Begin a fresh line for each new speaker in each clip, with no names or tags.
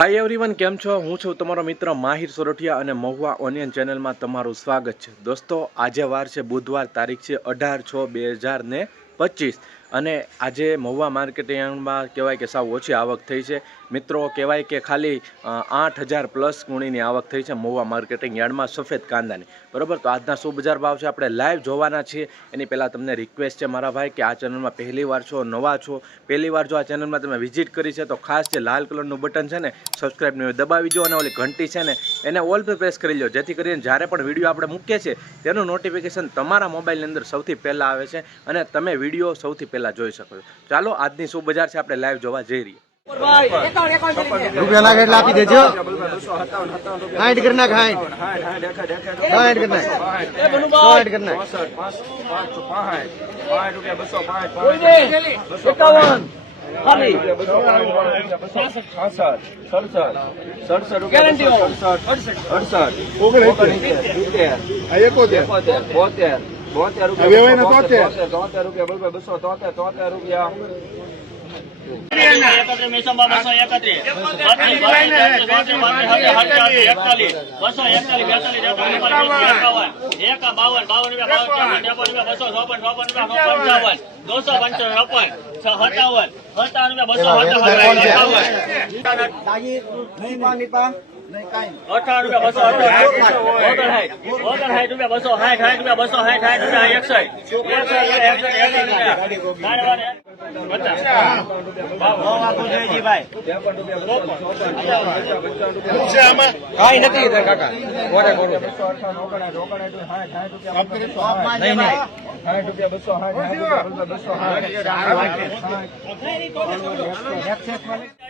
Hi everyone કેમ છો? હું છું તમારો મિત્ર માહિર સોરઠિયા અને મહુવા ઓનિયન ચેનલમાં તમારું સ્વાગત છે. દોસ્તો, આજે વાર છે, બુધવાર તારીખ છે અઢાર છ બે હજાર ને પચીસ. અને આજે મહુવા માર્કેટિંગમાં કહેવાય કે સાવ ઓછી આવક થઈ છે. મિત્રો, કહેવાય કે ખાલી આઠ હજાર પ્લસ ગુણીની આવક થઈ છે મહુવા માર્કેટિંગ યાર્ડમાં સફેદ કાંદાની. બરાબર? તો આજના શું બજાર ભાવ છે, આપણે લાઈવ જોવાના છીએ. એની પહેલાં તમને રિક્વેસ્ટ છે મારા ભાઈ કે આ ચેનલમાં પહેલી વાર છો, નવા છો? પહેલી વાર જો આ ચેનલમાં તમે વિઝિટ કરી છે, તો ખાસ જે લાલ કલરનું બટન છે ને સબસ્ક્રાઈબને દબાવી દો અને ઓલી ઘંટી છે ને, એને ઓલ પર પ્રેસ કરી લો જેથી કરીને જ્યારે પણ વીડિયો આપણે મૂકીએ છીએ, તેનું નોટિફિકેશન તમારા મોબાઈલની અંદર સૌથી પહેલાં આવે છે અને તમે વીડિયો સૌથી પહેલાં જોઈ શકો છો. ચાલો આજની શું બજાર છે આપણે લાઈવ જોવા જઈ રહીએ.
રૂપિયા લાખ એટલે આપી દેજો? હાઈટ કરી નાખ હાઈટ હાઈટ કરી નાખ. હાઈટ કરી નાખ.
એકત્રીસ મેસંબા બસો બસો બાવન રૂપિયા, ત્રેપન રૂપિયા, બસો ચોપન, ચોપન રૂપિયા, છ સત્તાવન, સત્તાવન અઠાવન રૂપિયા, બસો ઓગણસાઠ રૂપિયા, બસો સાઠ, સાઠ રૂપિયા, બસો સાઠ, સાઠ રૂપિયા, એકસઠ, એકસઠ રૂપિયા, એકસઠ, એકસઠ રૂપિયા. વારે વારે. પચાસ.
કાંઈ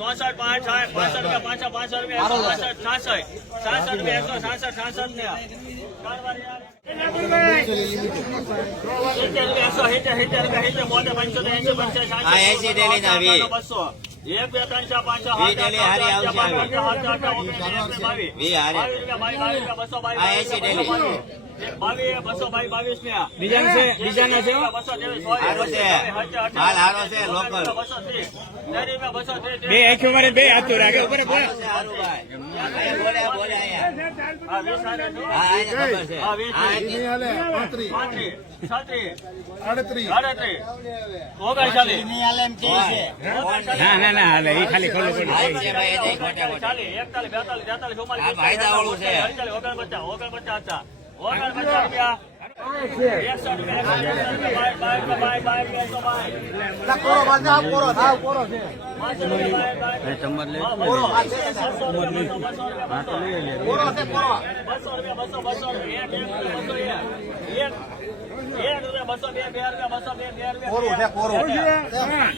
ચોસઠ પાંચ સાઠ પાસઠ રૂપિયા પાછા પાંચસો રૂપિયા પાસઠ છાસઠ છાસઠ રૂપિયા એકસો છાસઠ છાસઠ ને એક બે ત્રણ ચાર પાંચ બસો બાવીસ બસો બાવીસ
બીજાના છે બીજાના છે
બસો ત્રીસ બસો ત્રીસ
બે આંખો મારે બે હાથો રાખે ઉપર બોલ ના ના ના હાલે એ ખાલી ખોલું ખોલું
બેતાલીસ તેતાલીસ ચુમ્માલીસ
આ ફાયદાવાળું છે.
અડતાલીસ ઓગણપચાસ લે. રૂપિયા રૂપિયા રૂપિયા એકસો બાય પાંચસો રૂપિયા બાય બાય બસો રૂપિયા બસો બસો એક એક રૂપિયા બસો બે બે રૂપિયા બસો બે બે રૂપિયા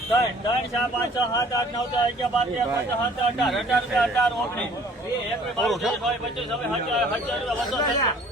ત્રણ ત્રણ ચાર પાંચ છ? સાત આઠ નવ દસ અગિયાર બાર તેર પંદર સત્તર અઢાર અઢાર રૂપિયા અઢાર ઓગણીસ એક એકવીસ બાવીસ પચીસ રૂપિયા હજાર રૂપિયા રૂપિયા બસો